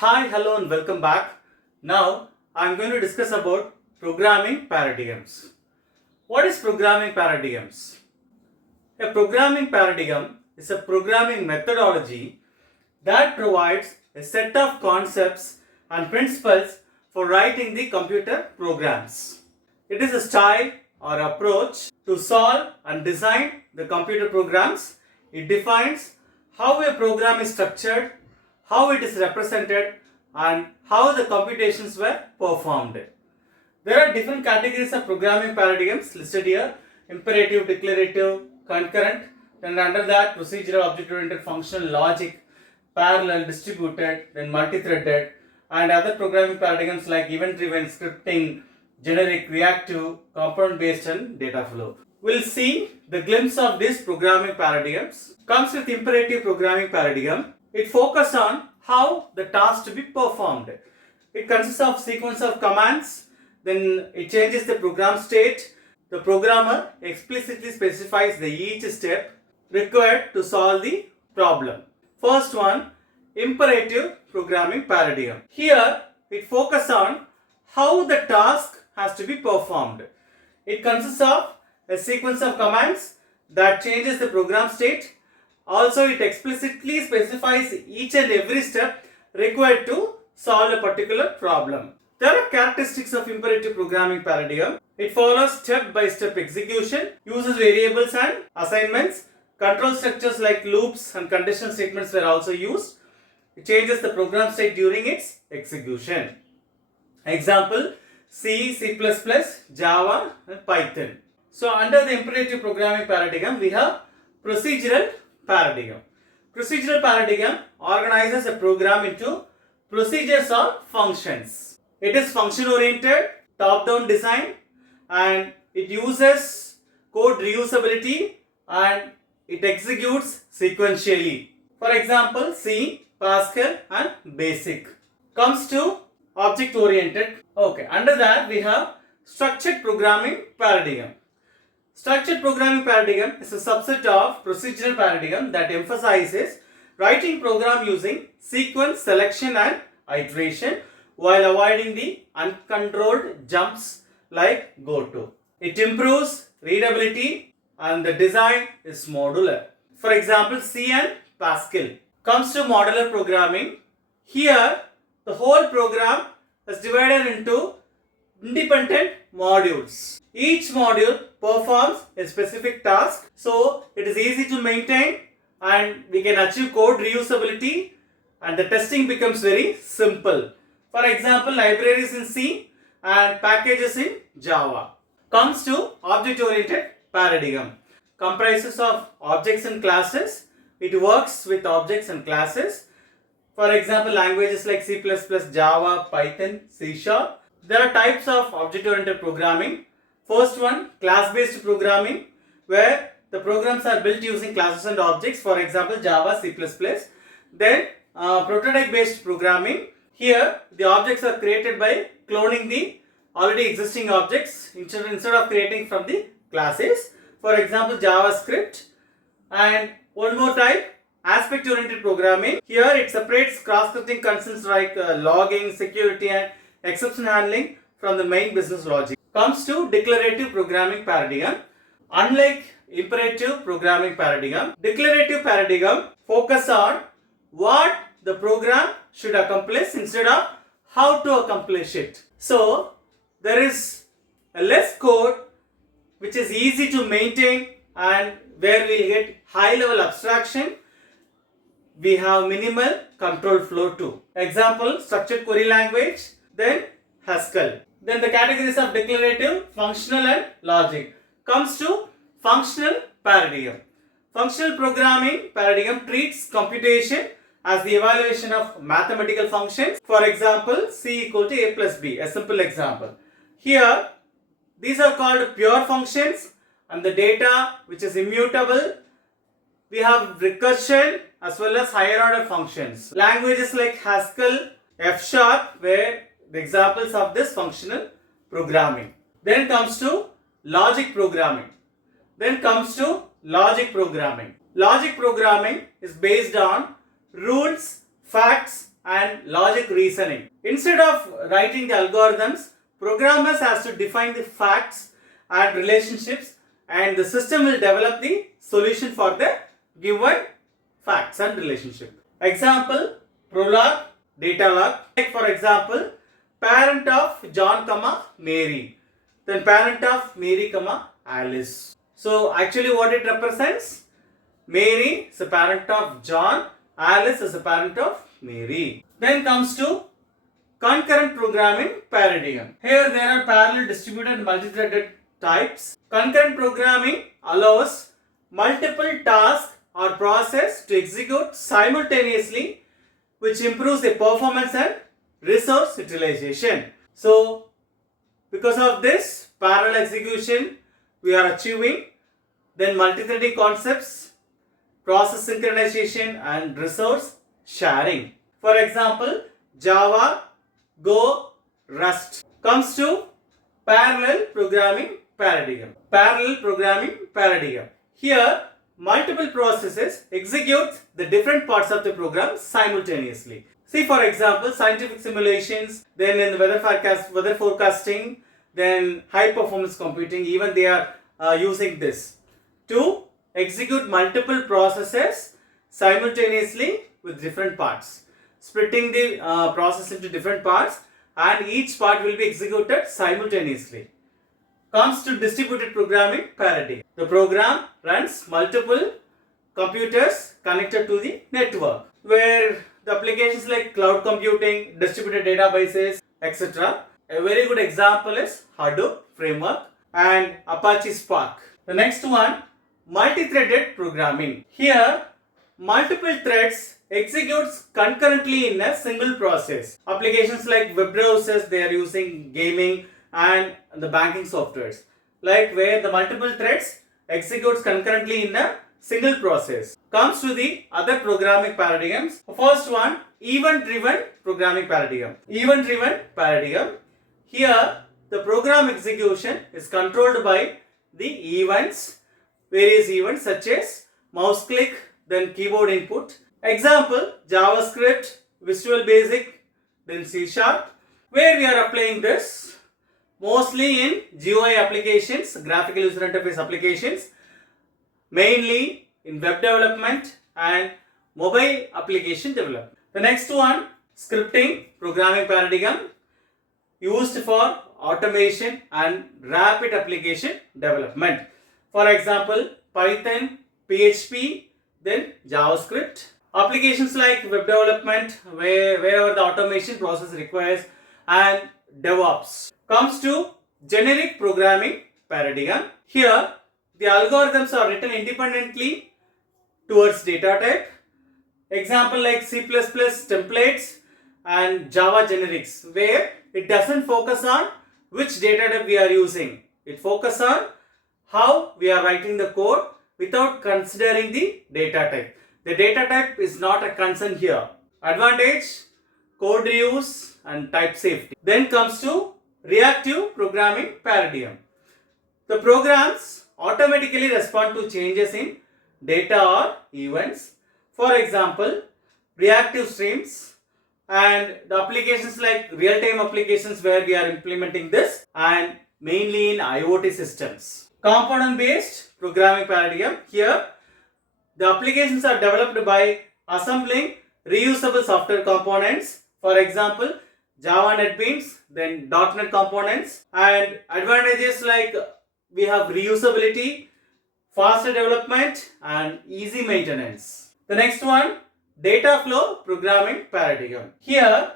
Hi, hello and welcome back. Now I am going to discuss about programming paradigms. What is programming paradigms? A programming paradigm is a programming methodology that provides a set of concepts and principles for writing the computer programs. It is a style or approach to solve and design the computer programs. It defines how a program is structured, how it is represented, and how the computations were performed. There are different categories of programming paradigms listed here: imperative, declarative, concurrent, and under that procedural, object-oriented, functional, logic, parallel, distributed, then multi-threaded, and other programming paradigms like event-driven, scripting, generic, reactive, component-based, and data flow. We'll see the glimpse of these programming paradigms. Comes with imperative programming paradigm. It focuses on how the task to be performed. It consists of sequence of commands, then it changes the program state. The programmer explicitly specifies the each step required to solve the problem. First one, imperative programming paradigm. Here it focuses on how the task has to be performed. It consists of a sequence of commands that changes the program state. Also, it explicitly specifies each and every step required to solve a particular problem. There are characteristics of imperative programming paradigm. It follows step-by-step execution, uses variables and assignments. Control structures like loops and conditional statements were also used. It changes the program state during its execution. Example: C, C++, Java and Python. So under the imperative programming paradigm, we have procedural paradigm. Procedural paradigm organizes a program into procedures or functions. It is function oriented, top-down design, and it uses code reusability and it executes sequentially. For example, C, Pascal and Basic. Comes to object oriented. Okay, under that we have structured programming paradigm. Structured programming paradigm is a subset of procedural paradigm that emphasizes writing program using sequence, selection and iteration while avoiding the uncontrolled jumps like goto. It improves readability and the design is modular. For example, C and Pascal. Comes to modular programming. Here the whole program is divided into independent modules. Each module performs a specific task, so it is easy to maintain and we can achieve code reusability and the testing becomes very simple. For example, libraries in C and packages in Java. Comes to object-oriented paradigm. Comprises of objects and classes. It works with objects and classes. For example, languages like C++, Java, Python, C#. There are types of object-oriented programming. First one, class-based programming, where the programs are built using classes and objects. For example, Java, C++. Then prototype-based programming. Here, the objects are created by cloning the already existing objects instead of creating from the classes. For example, JavaScript. And one more type, aspect-oriented programming. Here, it separates cross-cutting concerns like logging, security, and exception handling from the main business logic. Comes to declarative programming paradigm. Unlike imperative programming paradigm, declarative paradigm focus on what the program should accomplish instead of how to accomplish it. So there is a less code which is easy to maintain and where we get high level abstraction. We have minimal control flow too. Example, structured query language, then Haskell. Then the categories of declarative, functional and logic. Comes to functional paradigm. Functional programming paradigm treats computation as the evaluation of mathematical functions. For example, C equal to A plus B, a simple example. Here, these are called pure functions and the data which is immutable. We have recursion as well as higher order functions. Languages like Haskell, F#, where the examples of this functional programming. Then comes to logic programming. Logic programming is based on rules, facts and logic reasoning. Instead of writing the algorithms, programmers has to define the facts and relationships, and the system will develop the solution for the given facts and relationship. Example, prologue, data log. Like for example, parent of John, Mary. Then parent of Mary, Alice. So actually what it represents? Mary is a parent of John, Alice is a parent of Mary. Then comes to concurrent programming paradigm. Here there are parallel, distributed and multi-threaded types. Concurrent programming allows multiple tasks or process to execute simultaneously, which improves the performance and resource utilization. So because of this parallel execution we are achieving. Then multi-threading concepts, process synchronization and resource sharing. For example, Java, Go, Rust. Comes to parallel programming paradigm. Parallel programming paradigm. Here, multiple processes execute the different parts of the program simultaneously. See, for example, scientific simulations, then in the weather forecasting, then high performance computing, even they are using this to execute multiple processes simultaneously with different parts. Splitting the process into different parts, and each part will be executed simultaneously. Comes to distributed programming paradigm. The program runs multiple computers connected to the network, where the applications like cloud computing, distributed databases, etc. A very good example is Hadoop framework and Apache Spark. The next one, multi-threaded programming. Here, multiple threads executes concurrently in a single process. Applications like web browsers, they are using gaming and the banking softwares, like where the multiple threads executes concurrently in a single process. Comes to the other programming paradigms. First one, event-driven programming paradigm. Event-driven paradigm. Here, the program execution is controlled by the events, various events such as mouse click, then keyboard input. Example, JavaScript, Visual Basic, then C#, where we are applying this mostly in GUI applications, graphical user interface applications, mainly in web development and mobile application development. The next one, scripting programming paradigm, used for automation and rapid application development. For example, Python, PHP, then JavaScript. Applications like web development, wherever the automation process requires, and DevOps. Comes to generic programming paradigm. Here, the algorithms are written independently towards data type. Example like C++ templates and Java generics, where it doesn't focus on which data type we are using. It focuses on how we are writing the code without considering the data type. The data type is not a concern here. Advantage, code reuse and type safety. Then comes to reactive programming paradigm. The programs automatically respond to changes in data or events. For example, reactive streams and the applications like real-time applications where we are implementing this, and mainly in IoT systems. Component-based programming paradigm. Here, the applications are developed by assembling reusable software components. For example, Java NetBeans, then .NET components, and advantages like we have reusability, faster development and easy maintenance. The next one, data flow programming paradigm. Here,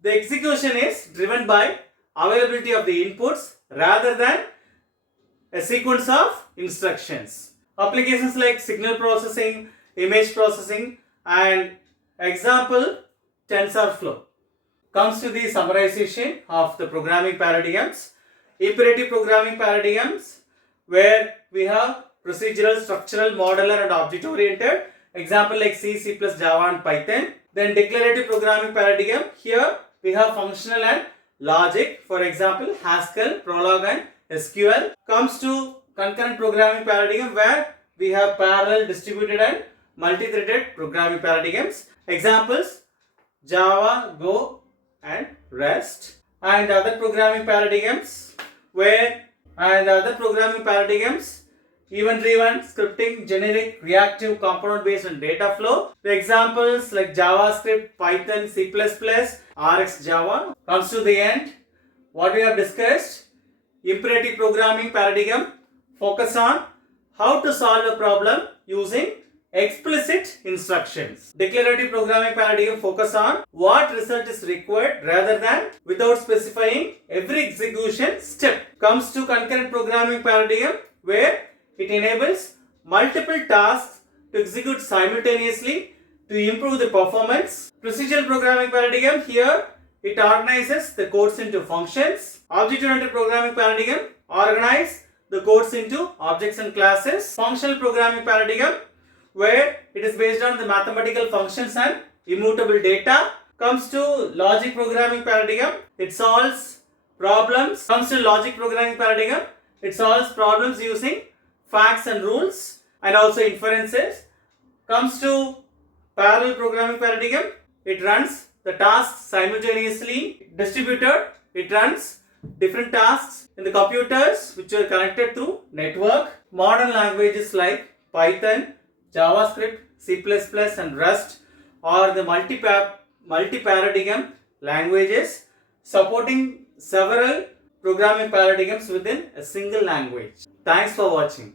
the execution is driven by availability of the inputs rather than a sequence of instructions. Applications like signal processing, image processing, and example TensorFlow. Comes to the summarization of the programming paradigms. Imperative programming paradigms, where we have procedural, structural, modular and object oriented. Example like C, C++, Java and Python. Then declarative programming paradigm. Here we have functional and logic. For example, Haskell, Prolog and SQL. Comes to concurrent programming paradigm, where we have parallel, distributed and multi-threaded programming paradigms. Examples, Java, Go and Rest. And other programming paradigms event-driven, scripting, generic, reactive, component-based and data flow. The examples like JavaScript, Python, C++, RX Java. Comes to the end, what we have discussed. Imperative programming paradigm focus on how to solve a problem using explicit instructions. Declarative programming paradigm focus on what result is required rather than without specifying every execution step. Comes to concurrent programming paradigm where it enables multiple tasks to execute simultaneously to improve the performance. Procedural programming paradigm, here it organizes the codes into functions. Object-oriented programming paradigm organize the codes into objects and classes. Functional programming paradigm where it is based on the mathematical functions and immutable data. Comes to logic programming paradigm, it solves problems. Comes to logic programming paradigm, it solves problems using facts and rules and also inferences. Comes to parallel programming paradigm, it runs the tasks simultaneously distributed. It runs different tasks in the computers which are connected through network. Modern languages like Python, JavaScript, C++ and Rust are the multi-paradigm languages supporting several programming paradigms within a single language. Thanks for watching.